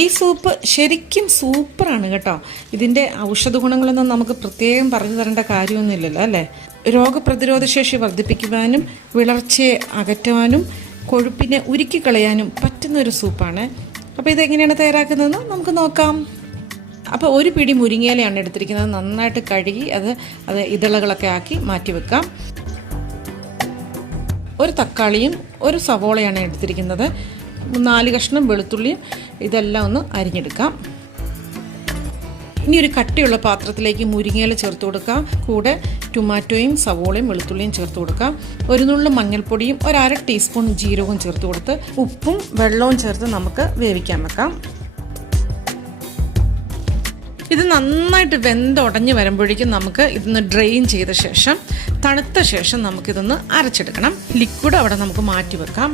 ഈ സൂപ്പ് ശരിക്കും സൂപ്പറാണ് കേട്ടോ. ഇതിൻ്റെ ഔഷധ ഗുണങ്ങളൊന്നും നമുക്ക് പ്രത്യേകം പറഞ്ഞു തരേണ്ട കാര്യമൊന്നുമില്ലല്ലോ അല്ലേ. രോഗപ്രതിരോധ ശേഷി വർദ്ധിപ്പിക്കുവാനും വിളർച്ചയെ അകറ്റുവാനും കൊഴുപ്പിനെ ഉരുക്കിക്കളയാനും പറ്റുന്നൊരു സൂപ്പാണ്. അപ്പോൾ ഇതെങ്ങനെയാണ് തയ്യാറാക്കുന്നതെന്ന് നമുക്ക് നോക്കാം. അപ്പോൾ ഒരു പിടി മുരിങ്ങയിലയാണ് എടുത്തിരിക്കുന്നത്. നന്നായിട്ട് കഴുകി അത് ഇതളകളൊക്കെ ആക്കി മാറ്റി വെക്കാം. ഒരു തക്കാളിയും ഒരു സവോളയാണ് എടുത്തിരിക്കുന്നത്. 4 കഷ്ണം വെളുത്തുള്ളിയും ഇതെല്ലാം ഒന്ന് അരിഞ്ഞെടുക്കാം. ഇനി ഒരു കട്ടിയുള്ള പാത്രത്തിലേക്ക് മുരിങ്ങയില ചേർത്ത് കൊടുക്കാം. കൂടെ ടൊമാറ്റോയും സവോളയും വെളുത്തുള്ളിയും ചേർത്ത് കൊടുക്കാം. ഒരു നുള്ളു മഞ്ഞൾപ്പൊടിയും 1/2 ടീസ്പൂൺ ജീരകവും ചേർത്ത് കൊടുത്ത് ഉപ്പും വെള്ളവും ചേർത്ത് നമുക്ക് വേവിക്കാൻ വെക്കാം. ഇത് നന്നായിട്ട് വെന്തുടഞ്ഞ് വരുമ്പോഴേക്കും നമുക്ക് ഇതൊന്ന് ഡ്രെയിൻ ചെയ്ത ശേഷം തണുത്ത ശേഷം നമുക്കിതൊന്ന് അരച്ചെടുക്കണം. ലിക്വിഡ് അവിടെ നമുക്ക് മാറ്റി വെക്കാം.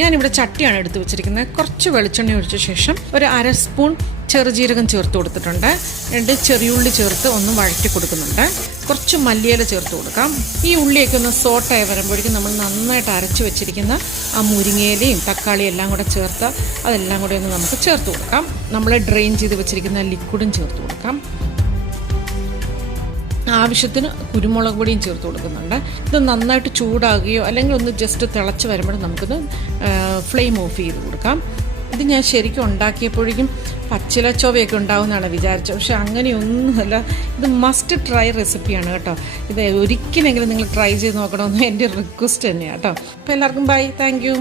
ഞാനിവിടെ ചട്ടിയാണ് എടുത്ത് വെച്ചിരിക്കുന്നത്. കുറച്ച് വെളിച്ചെണ്ണ ഒഴിച്ച ശേഷം 1/2 സ്പൂൺ ചെറുജീരകം ചേർത്ത് കൊടുത്തിട്ടുണ്ട്. 2 ചെറിയുള്ളി ചേർത്ത് ഒന്ന് വഴറ്റി കൊടുക്കുന്നുണ്ട്. കുറച്ച് മല്ലിയില ചേർത്ത് കൊടുക്കാം. ഈ ഉള്ളിയൊക്കെ ഒന്ന് സോട്ടായി വരുമ്പോഴേക്കും നമ്മൾ നന്നായിട്ട് അരച്ച് വെച്ചിരിക്കുന്ന ആ മുരിങ്ങയിലയും തക്കാളിയും എല്ലാം കൂടെ ചേർത്ത് അതെല്ലാം കൂടെ ഒന്ന് നമുക്ക് ചേർത്ത് കൊടുക്കാം. നമ്മൾ ഡ്രെയിൻ ചെയ്ത് വെച്ചിരിക്കുന്ന ലിക്വിഡും ചേർത്ത് കൊടുക്കാം. ആവശ്യത്തിന് കുരുമുളക് പൊടിയും ചേർത്ത് കൊടുക്കുന്നുണ്ട്. ഇത് നന്നായിട്ട് ചൂടാകുകയോ അല്ലെങ്കിൽ ഒന്ന് ജസ്റ്റ് തിളച്ച് വരുമ്പോഴും നമുക്കിത് ഫ്ലെയിം ഓഫ് ചെയ്ത് കൊടുക്കാം. ഇത് ഞാൻ ശരിക്കും ഉണ്ടാക്കിയപ്പോഴേക്കും പച്ചില ചൊവയൊക്കെ ഉണ്ടാവുമെന്നാണ് വിചാരിച്ചത്. പക്ഷെ അങ്ങനെയൊന്നുമല്ല. ഇത് മസ്റ്റ് ട്രൈ റെസിപ്പിയാണ് കേട്ടോ. ഇത് ഒരിക്കലെങ്കിലും നിങ്ങൾ ട്രൈ ചെയ്ത് നോക്കണമെന്ന് എൻ്റെ റിക്വസ്റ്റ് തന്നെയാണ് കേട്ടോ. അപ്പോൾ എല്ലാവർക്കും ബൈ, താങ്ക് യു.